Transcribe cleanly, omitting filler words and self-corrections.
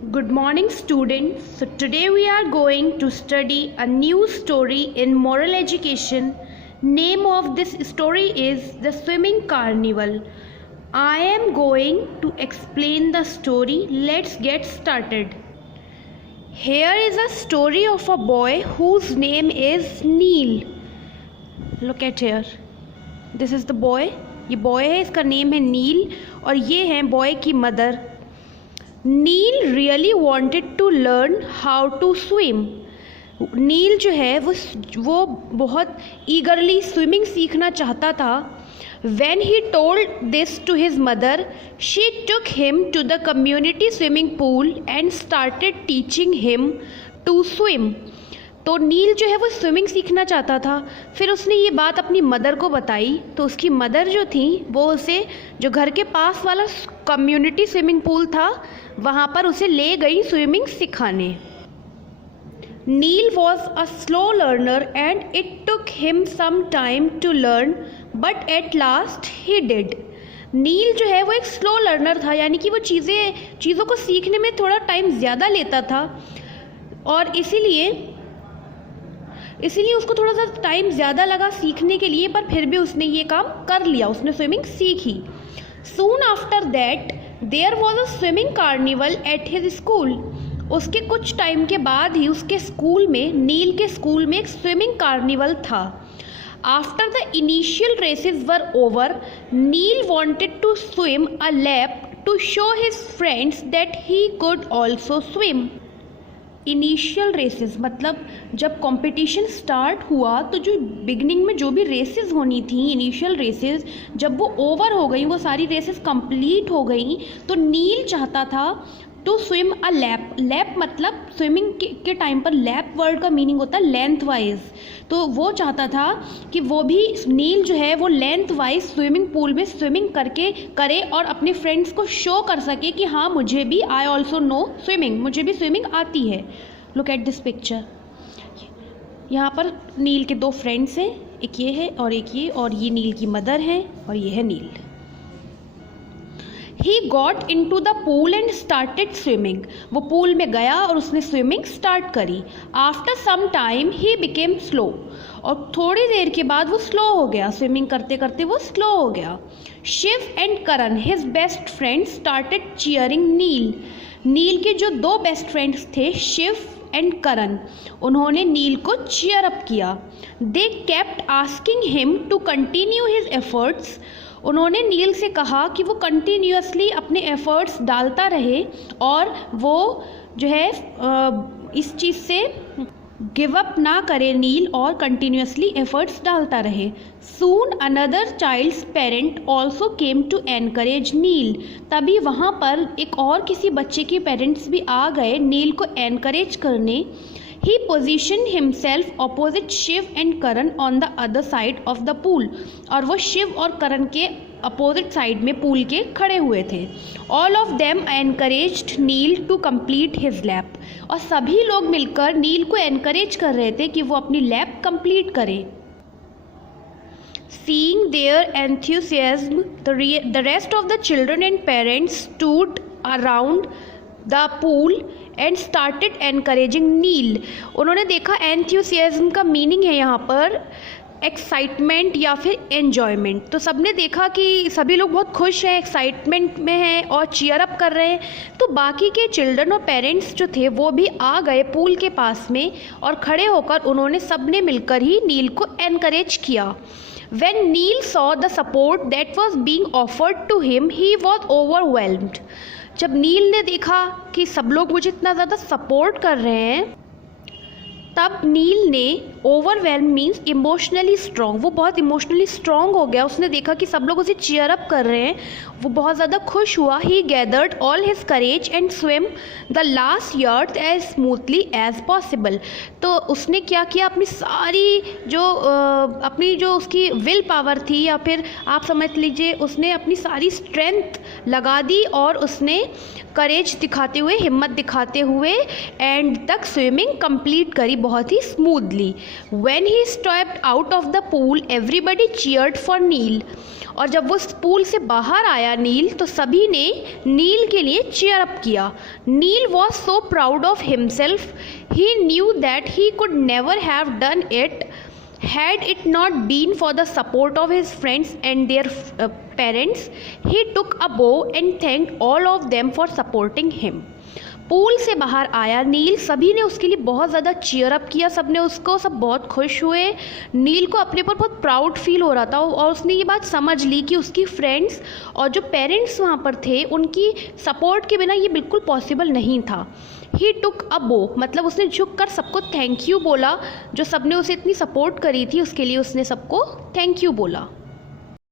Good morning, students. So today we are going to study a new story in moral education. Name of this story is The Swimming Carnival. I am going to explain the story. Let's get started. Here is a story of a boy whose name is Neil. Look at here. This is the boy. ये boy है, इसका name है Neil और ये है boy की mother. Neil really wanted to learn how to swim. Neil जो है वो बहुत ईगरली स्विमिंग सीखना चाहता था. When he told this to his mother, she took him to the community swimming pool and started teaching him to swim. तो नील जो है वो स्विमिंग सीखना चाहता था. फिर उसने ये बात अपनी मदर को बताई तो उसकी मदर जो थी वो उसे जो घर के पास वाला कम्युनिटी स्विमिंग पूल था वहाँ पर उसे ले गई स्विमिंग सिखाने. Neil was a slow learner and it took him some time to learn but at last he did. Neil जो है वो एक स्लो लर्नर था, यानी कि वो चीज़ों को सीखने में थोड़ा टाइम ज़्यादा लेता था और इसीलिए उसको थोड़ा सा टाइम ज़्यादा लगा सीखने के लिए, पर फिर भी उसने ये काम कर लिया, उसने स्विमिंग सीखी. Soon after that there was a swimming carnival at his school. उसके कुछ टाइम के बाद ही उसके स्कूल में, नील के स्कूल में एक स्विमिंग कार्निवल था. After the initial races were over, Neil wanted to swim a lap to show his friends that he could also swim. Initial races मतलब जब कंपटीशन स्टार्ट हुआ तो जो बिगनिंग में जो भी रेसेस होनी थी, इनिशियल रेसेस, जब वो ओवर हो गई, वो सारी रेसेस कंप्लीट हो गई, तो नील चाहता था to swim a lap. Lap मतलब स्विमिंग के टाइम पर लैप वर्ड का मीनिंग होता है लेंथ वाइज. तो वो चाहता था कि वो भी नील जो है वो लेंथ वाइज स्विमिंग पूल में स्विमिंग करे और अपने फ्रेंड्स को शो कर सके कि हाँ मुझे भी, आई ऑल्सो नो स्विमिंग, मुझे भी स्विमिंग आती है. Look at this picture. यहाँ पर नील के दो फ्रेंड्स हैं, एक ये है और एक ये, और ये नील की मदर है और ये है नील. He got into the pool and started swimming. वो पूल में गया और उसने स्विमिंग स्टार्ट करी. After some time he became slow. और थोड़ी देर के बाद वो स्लो हो गया, स्विमिंग करते करते वो स्लो हो गया. Shiv and Karan, his best friends, started cheering Neil. Neil के जो दो बेस्ट फ्रेंड्स थे, शिव एंड करण, उन्होंने नील को चीयर अप किया. They kept asking him to continue his efforts. उन्होंने नील से कहा कि वो कंटिन्यूसली अपने एफर्ट्स डालता रहे और वो जो है इस चीज़ से गिव अप ना करे नील और कंटिन्यूसली एफर्ट्स डालता रहे. Soon another child's parent also came to encourage Neil. तभी वहाँ पर एक और किसी बच्चे के पेरेंट्स भी आ गए नील को एनकरेज करने. He positioned himself opposite Shiv and Karan on the other side of the pool. और वो शिव और करण के अपोजिट साइड में पूल के खड़े हुए थे. All of them encouraged nil to complete his lap. और सभी लोग मिलकर नील को एनकरेज कर रहे थे कि वो अपनी लैप कंप्लीट करे. Seeing their enthusiasm, the rest of the children and parents stood around the pool and started encouraging Neil. उन्होंने देखा, एंथ्यूसियाज्म का मीनिंग है यहाँ पर एक्साइटमेंट या फिर एन्जॉयमेंट. तो सबने देखा कि सभी लोग बहुत खुश हैं, एक्साइटमेंट में हैं और चीयर अप कर रहे हैं. तो बाकी के चिल्ड्रन और पेरेंट्स जो थे वो भी आ गए पूल के पास में और खड़े होकर उन्होंने सबने मिलकर ही नील को एनकरेज किया. When Neil saw the support that was being offered to him, he was overwhelmed. जब नील ने देखा कि सब लोग मुझे इतना ज़्यादा सपोर्ट कर रहे हैं, तब नील ने, ओवरवेल्म मीन्स इमोशनली स्ट्रॉन्ग, वो बहुत इमोशनली स्ट्रॉन्ग हो गया. उसने देखा कि सब लोग उसे चीयर अप कर रहे हैं, वो बहुत ज़्यादा खुश हुआ. He gathered all his courage and swim the last yard as smoothly as possible. तो उसने क्या किया, अपनी सारी जो उसकी विल पावर थी, या फिर आप समझ लीजिए उसने अपनी सारी स्ट्रेंथ लगा दी और उसने करेज दिखाते हुए, हिम्मत दिखाते हुए एंड तक स्विमिंग कंप्लीट करी बहुत ही smoothly. When he stepped out of the pool, everybody cheered for नील. और जब वो पूल से बाहर आया नील, तो सभी ने नील के लिए चीयर अप किया. Neil was so proud of himself. He knew that he could never have done it had it not been for the support of his friends and their parents. He took a bow and thanked all of them for supporting him. Pool से बाहर आया नील, सभी ने उसके लिए बहुत ज़्यादा cheer up किया, सब ने उसको, सब बहुत खुश हुए. नील को अपने पर बहुत प्राउड फील हो रहा था और उसने ये बात समझ ली कि उसकी फ्रेंड्स और जो पेरेंट्स वहाँ पर थे उनकी सपोर्ट के बिना ये बिल्कुल पॉसिबल नहीं था. ही टुक अ बो, मतलब उसने झुक कर सबको थैंक यू बोला. जो सब ने उसे इतनी सपोर्ट करी थी उसके लिए उसने सबको थैंक यू बोला.